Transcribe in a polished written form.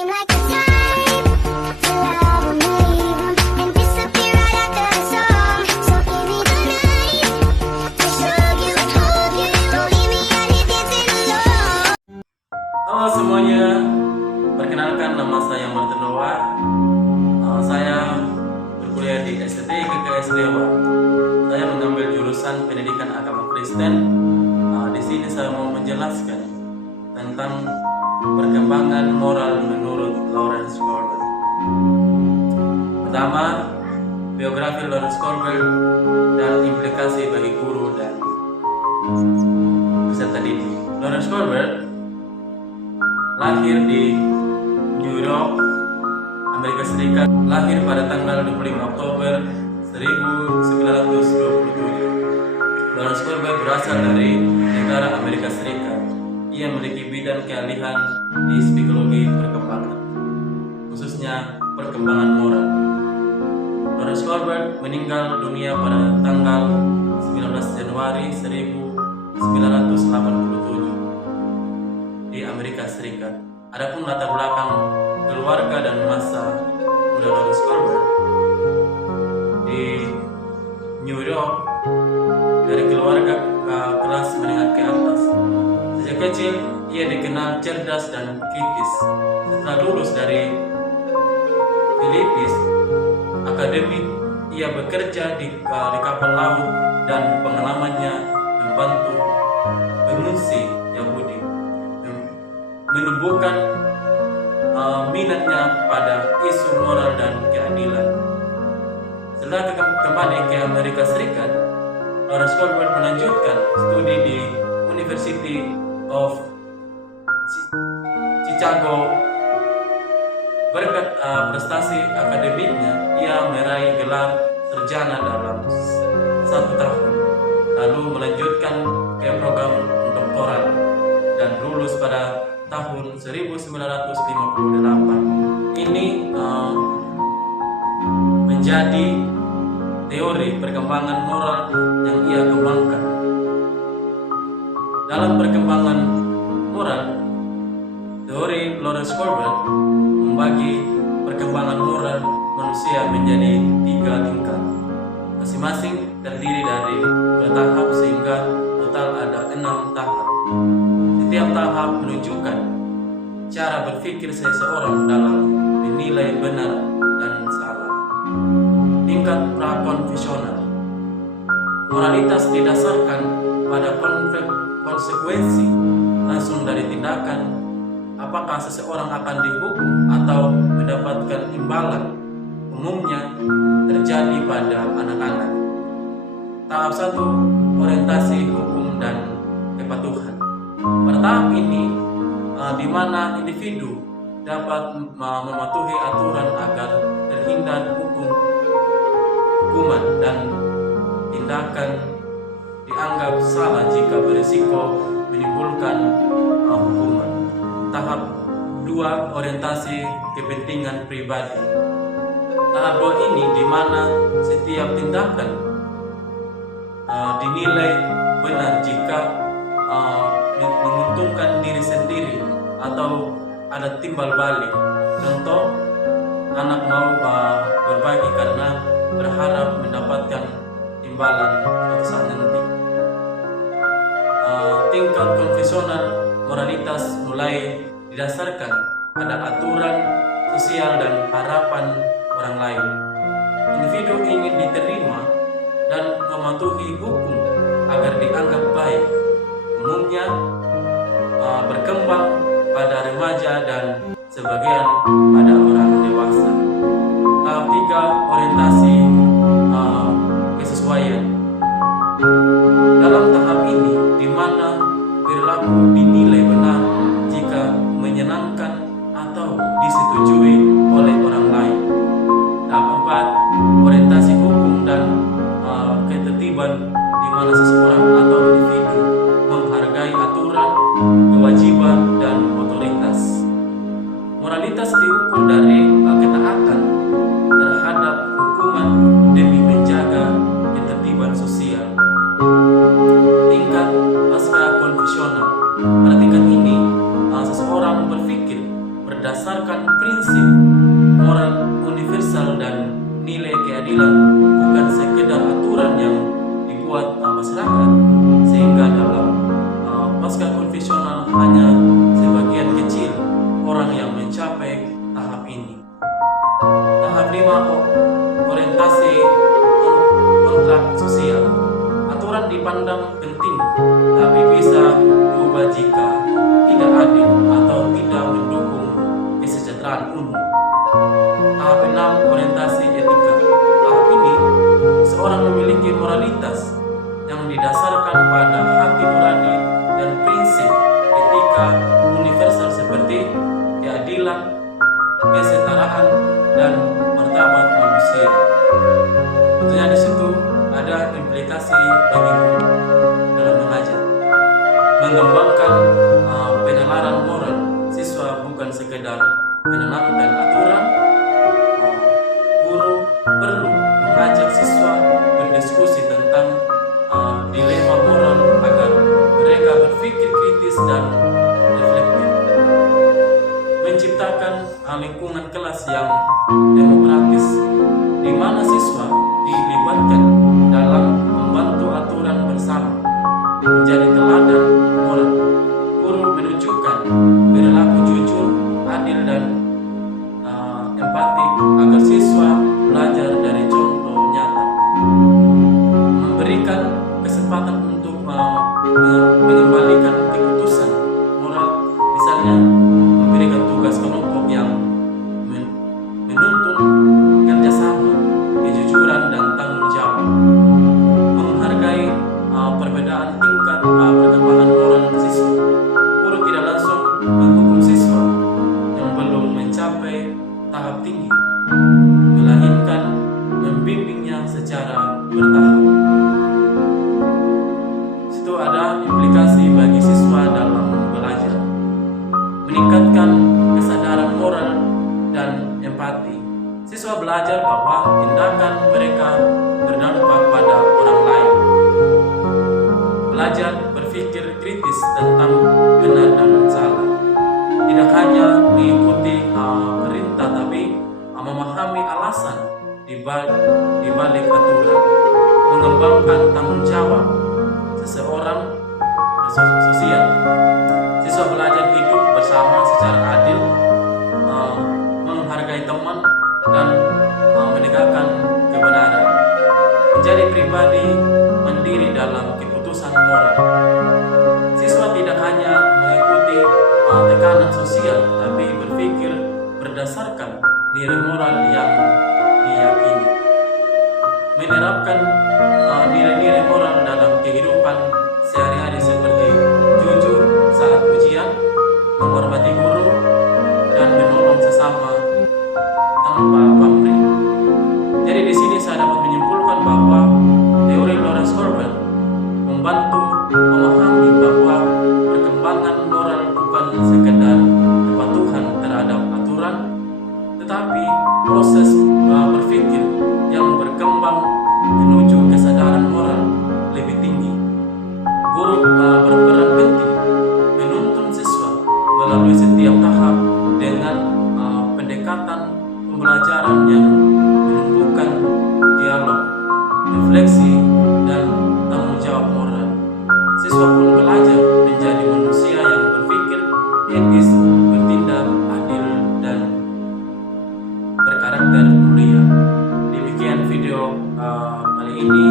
seem like the type to love and leave 'em and disappear right after the song. So give me the night to show you, hold you. Don't leave me out here dancing alone. Halo semuanya, perkenalkan nama saya Martin Noah. Saya berkuliah di STT GKS Dewa. Saya mengambil jurusan Pendidikan Agama Kristen. Di sini saya mau menjelaskan tentang perkembangan moral menurut Lawrence Korbel. Pertama, biografi Lawrence Korbel dan implikasi bagi guru dan peserta didik. Lawrence Korbel lahir di New York, Amerika Serikat. Lahir pada tanggal 25 Oktober 1927. Lawrence Korbel berasal dari negara Amerika Serikat. Ia memiliki bidang keahlian di psikologi perkembangan, khususnya perkembangan moral. Lawrence Korbel meninggal dunia pada tanggal 19 Januari 1987 di Amerika Serikat. Adapun latar belakang keluarga dan masa muda Lawrence Korbel di New York, dari keluarga kelas menengah ke atas. Sejak kecil ia dikenal cerdas dan kritis. Setelah lulus dari Phillips Academy, ia bekerja di kapal laut dan pengalamannya membantu pengungsi Yahudi menumbuhkan minatnya pada isu moral dan keadilan. Setelah kembali ke Amerika Serikat, Lawrence Korbel melanjutkan studi di University of Chicago. Berkat prestasi akademiknya, ia meraih gelar sarjana dalam 1 tahun, lalu melanjutkan ke program doktoral dan lulus pada tahun 1958. Ini menjadi teori perkembangan moral yang ia kembangkan. Dalam perkembangan moral, teori Lawrence Korbel membagi perkembangan moral manusia menjadi 3 tingkat, masing-masing terdiri dari 2 tahap sehingga total ada 6 tahap. Setiap tahap menunjukkan cara berpikir seseorang dalam menilai benar dan salah. Tingkat prakonfesional, moralitas didasarkan pada konsekuensi langsung dari tindakan. Apakah seseorang akan dihukum atau mendapatkan imbalan, umumnya terjadi pada anak-anak. Tahap 1, orientasi hukum dan kepatuhan. Pada tahap ini, di mana individu dapat mematuhi aturan agar terhindar hukuman dan tindakan dianggap salah jika berisiko menimbulkan hukuman. Tahap 2, orientasi kepentingan pribadi. Tahap 2 ini di mana setiap tindakan dinilai benar jika menguntungkan diri sendiri atau ada timbal balik. Contoh, anak mau berbagi karena berharap mendapatkan imbalan suatu saat nanti. Tingkat konvensional, moralitas mulai didasarkan pada aturan sosial dan harapan orang lain. Individu ingin diterima dan mematuhi hukum agar dianggap baik, umumnya berkembang pada remaja dan sebagian pada orang dewasa. Tahap 3, orientasi kesesuaian. Dalam tahap ini, di mana perilaku dinilai benar jika menyenangkan atau disetujui oleh orang lain. Tahap 4, orientasi hukum dan ketertiban, di mana seseorang atau individu menghargai aturan, kewajiban, dan otoritas. Moralitas diukur dari ketaatan terhadap hukuman demi menjaga ketertiban sosial. Tingkat pasca konvensional. Pada tingkat ini, seseorang berpikir berdasarkan berdasarkan prinsip moral universal dan nilai keadilan, bukan sekedar aturan yang dibuat masyarakat, sehingga dalam pasca konvensional hanya sebagian kecil orang yang mencapai tahap ini. Tahap 5, orientasi kontrak sosial. Aturan dipandang penting, tapi bisa berubah jika tidak adil atau tidak mendukung kesejahteraan umum. Tahap 6, orientasi etika. Tahap ini, seorang memiliki moralitas yang didasarkan pada hati nurani dan prinsip etika universal seperti keadilan, kesetaraan, dan martabat manusia. Tentunya di situ ada implikasi bagi guru dalam mengajar. Mengembangkan penalaran moral siswa bukan sekedar menanamkan aturan. Guru perlu mengajak siswa berdiskusi tentang dilema moral agar mereka berpikir kritis dan reflektif. Menciptakan lingkungan kelas yang demokratis, di mana siswa dilibatkan dalam membantu aturan bersama, menjadi teladan moral. Guru menunjukkan perilaku jujur, adil, dan empatik agar siswa belajar dari contoh nyata. Memberikan kesempatan untuk mengembalikan keputusan moral, misalnya memberikan tugas kelompok yang menuntun kerjasama, kejujuran, dan tanggung jawab. Menghargai perbedaan tingkat perkembangan moral siswa. Guru tidak langsung menghukum siswa yang belum mencapai tahap tinggi, melainkan membimbingnya secara bertahap. Situ ada implikasi bagi siswa dalam belajar. Meningkatkan kesadaran moral dan empati. Siswa belajar bahwa tindakan mereka berdampak pada orang lain. Belajar berpikir kritis tentang benar dan salah. Tidak hanya mengikuti perintah, tapi memahami alasan di balik aturan. Mengembangkan tanggung jawab seseorang sosial. Siswa belajar hidup bersama secara adil, menghargai teman, dan menegakkan kebenaran. Menjadi pribadi mandiri dalam keputusan moral. Siswa tidak hanya mengikuti tekanan sosial, tapi berpikir berdasarkan nilai moral yang diyakini. Menerapkan nilai-nilai moral dalam kehidupan sehari-hari seperti jujur saat ujian, menghormati guru, dan menolong sesama tanpa pamrih. Jadi di sini saya dapat menyimpulkan bahwa teori Lawrence Corbett membantu memahami bahwa perkembangan moral bukan sekedar kepatuhan terhadap aturan, tetapi proses berpikir yang berkembang menuju kesadaran moral lebih tinggi. Guru berperan penting menuntun siswa melalui setiap tahap dengan pendekatan pembelajaran yang menumbuhkan dialog, refleksi, dan tanggung jawab moral. Siswa pun belajar menjadi manusia yang berpikir etis, bertindak adil, dan berkarakter mulia. Demikian video kali ini.